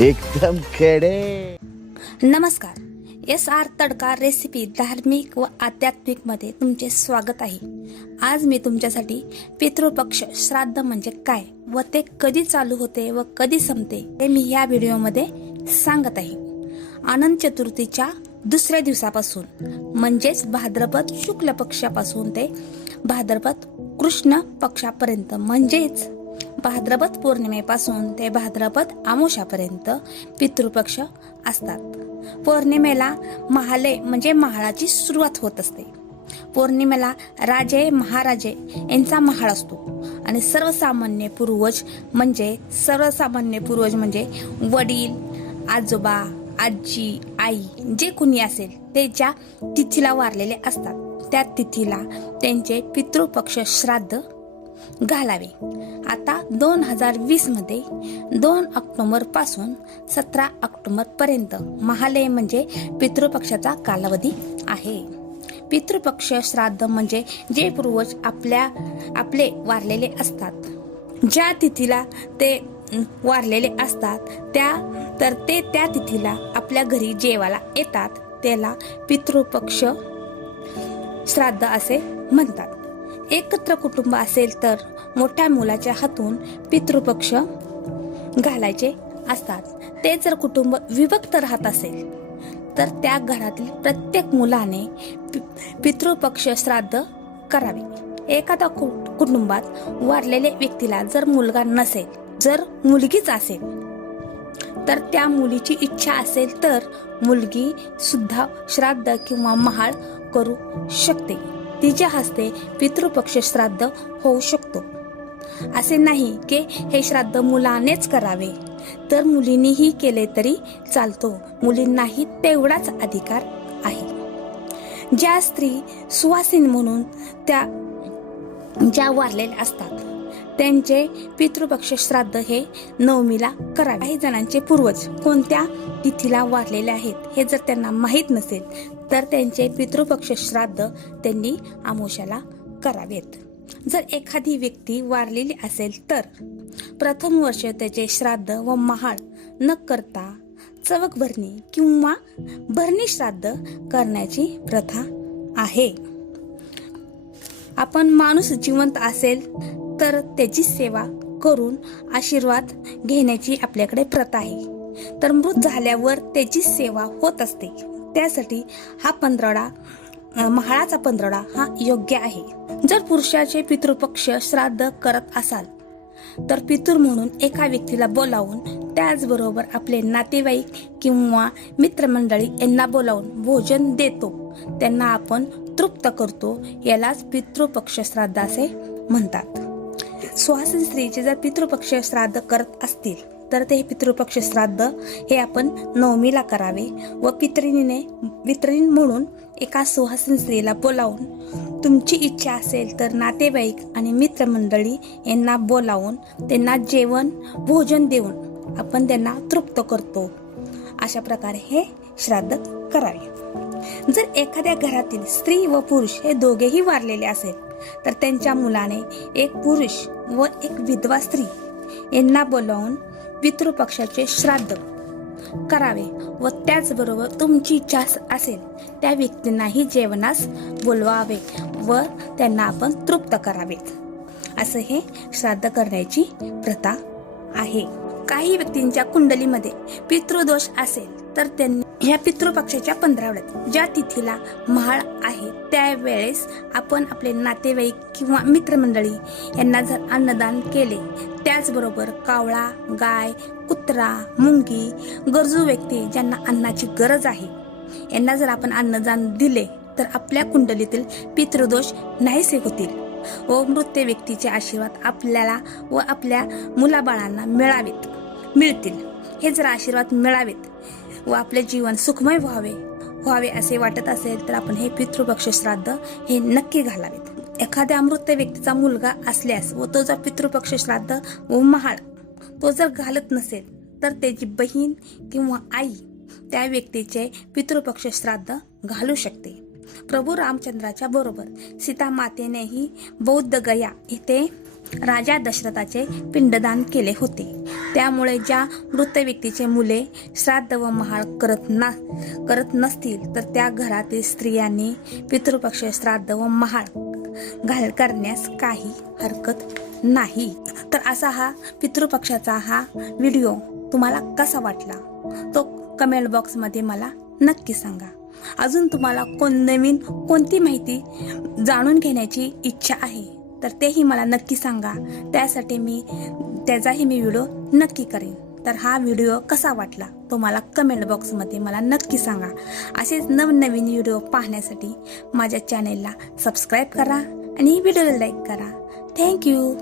एकदम खेडे। नमस्कार, SR तडका रेसिपी धार्मिक व आध्यात्मिक मध्ये तुमचे स्वागत आहे। आज मी तुमच्यासाठी पितृपक्ष श्राद्ध म्हणजे काय व ते कधी चालू होते व कधी संपते ते मी या व्हिडिओमध्ये सांगत आहे। अनंत चतुर्थीच्या दुसऱ्या दिवसापासून म्हणजेच भाद्रपद शुक्ल पक्षापासून ते भाद्रपद कृष्ण पक्षापर्यंत म्हणजेच भाद्रपद पौर्णिमेपासून ते भाद्रपद अमावस्यापर्यंत पितृपक्ष असतात। पौर्णिमेला महाले म्हणजे महाळाची सुरुवात होत असते। पौर्णिमेला राजे महाराजे यांचा महाळ असतो आणि सर्वसामान्य पूर्वज म्हणजे वडील, आजोबा, आजी, आई जे कुणी असेल ते ज्या तिथीला वारलेले असतात त्या तिथीला त्यांचे पितृपक्ष श्राद्ध घालावे। आता 2020 मध्ये 2 ऑक्टोबर पासून 17 ऑक्टोबर पर्यंत महालय म्हणजे पितृपक्षाचा कालावधी आहे। पितृपक्ष श्राद्ध म्हणजे जे पूर्वज आपले वारलेले असतात, ज्या तिथीला ते वारलेले असतात त्या तिथीला आपल्या घरी जेवायला येतात त्याला पितृपक्ष श्राद्ध असे म्हणतात। एकत्र कुटुंब असेल तर मोठ्या मुलाच्या हातून पितृपक्ष घालायचे असतात। ते जर कुटुंब विभक्त राहत असेल तर त्या घरातील प्रत्येक मुलाने पितृपक्ष श्राद्ध करावे। एखाद्या कुटुंबात वारलेल्या व्यक्तीला जर मुलगा नसेल, जर मुलगीच असेल तर त्या मुलीची इच्छा असेल तर मुलगी सुद्धा श्राद्ध किंवा महाळ करू शकते। तिच्या हस्ते पितृपक्ष श्राद्ध होऊ शकतो। असे नाही की हे श्राद्ध मुलानेच करावे तर मुलींनीही केले तरी चालतो, मुलींनाही तेवढाच अधिकार आहे। ज्या स्त्री सुवासिनी म्हणून ज्या वारलेल्या असतात त्यांचे पितृपक्ष श्राद्ध हे नवमीला करावे। काही जणांचे पूर्वज कोणत्या तिथीला वारलेले आहेत हे जर त्यांना माहीत नसेल तर त्यांचे पितृपक्ष श्राद्ध त्यांनी अमावस्याला करावेत। जर एखादी व्यक्ती वारलेली असेल तर प्रथम वर्ष त्याचे श्राद्ध व महाळ न करता चवक भरणी किंवा भरणी श्राद्ध करण्याची प्रथा आहे। आपण माणूस जिवंत असेल तर त्याची सेवा करून आशीर्वाद घेण्याची आपल्याकडे प्रथा आहे, तर मृत झाल्यावर त्याची सेवा होत असते। त्यासाठी हा पंधरवडा, महाळाचा पंधरवडा हा योग्य आहे। जर पुरुषाचे पितृपक्ष श्राद्ध करत असाल तर पितृ म्हणून एका व्यक्तीला बोलावून त्याचबरोबर आपले नातेवाईक किंवा मित्रमंडळी यांना बोलावून भोजन देतो, त्यांना आपण तृप्त करतो, यालाच पितृपक्ष श्राद्ध असे म्हणतात। सुवासिनी स्त्रीचे जर पितृपक्ष श्राद्ध करत असतील तर ते पितृपक्ष श्राद्ध हे आपण नवमीला करावे व पितृण म्हणून एका सुवासिनी स्त्रीला बोलावून तुमची इच्छा असेल तर नातेवाईक आणि मित्रमंडळी यांना बोलावून त्यांना जेवण भोजन देऊन आपण त्यांना तृप्त करतो। अशा प्रकारे हे श्राद्ध करावे। जर एखाद्या घरातील स्त्री व पुरुष हे दोघेही वारलेले असेल तर त्यांच्या मुलाने एक पुरुष व एक विधवा स्त्री यांना बोलावून पितृपक्षाचे श्राद्ध करावे व त्याचबरोबर तुमची इच्छा असेल त्या व्यक्तींनाही जेवणास बोलवावे व त्यांना आपण तृप्त करावेत। असं हे श्राद्ध करण्याची प्रथा आहे। काही व्यक्तींच्या कुंडलीमध्ये पितृदोष असेल तर त्यांनी ह्या पितृपक्षाच्या 15 ज्या तिथीला महाळ आहे त्यावेळेस आपण आपले नातेवाईक किंवा मित्रमंडळी यांना जर अन्नदान केले, त्याचबरोबर कावळा, गाय, कुत्रा, मुंगी, गरजू व्यक्ती ज्यांना अन्नाची गरज आहे यांना जर आपण अन्नदान दिले तर आपल्या कुंडलीतील पितृदोष नाहीसे होतील व मृत व्यक्तीचे आशीर्वाद आपल्याला व आपल्या मुलाबाळांना मिळतील। हे जर आशीर्वाद मिळावेत व आपले जीवन सुखमय व्हावे असे वाटत असेल तर आपण हे पितृपक्ष श्राद्ध हे नक्की घालावेत। एखाद्या मृत व्यक्तीचा मुलगा असल्यास व तो जर पितृपक्ष श्राद्ध व महाळ तो जर घालत नसेल तर त्याची बहीण किंवा आई त्या व्यक्तीचे पितृपक्ष श्राद्ध घालू शकते। प्रभू रामचंद्राच्या बरोबर सीता मातेनेही बौद्ध गया येथे राजा दशरथाचे पिंडदान केले होते। त्यामुळे ज्या मृत व्यक्तीचे मुले श्राद्ध व महाळ करत नसतील तर त्या घरातील स्त्रियांनी पितृपक्ष श्राद्ध व महाळ करण्यास काही हरकत नाही. तर असा हा पितृपक्षाचा हा व्हिडिओ तुम्हाला कसा वाटला तो कमेंट बॉक्समध्ये मला नक्की सांगा. अजून तुम्हाला नवीन कोणती माहिती जाणून घेण्याची इच्छा आहे तर तेही मला नक्की सांगा. त्याचाही मी व्हिडिओ नक्की करेन. तर हा व्हिडिओ कसा वाटला तो मला कमेंट बॉक्समध्ये मला नक्की सांगा. असेच नवनवीन व्हिडिओ पाहण्यासाठी माझ्या चॅनेलला सबस्क्राईब करा आणि व्हिडिओला लाईक करा. थँक्यू.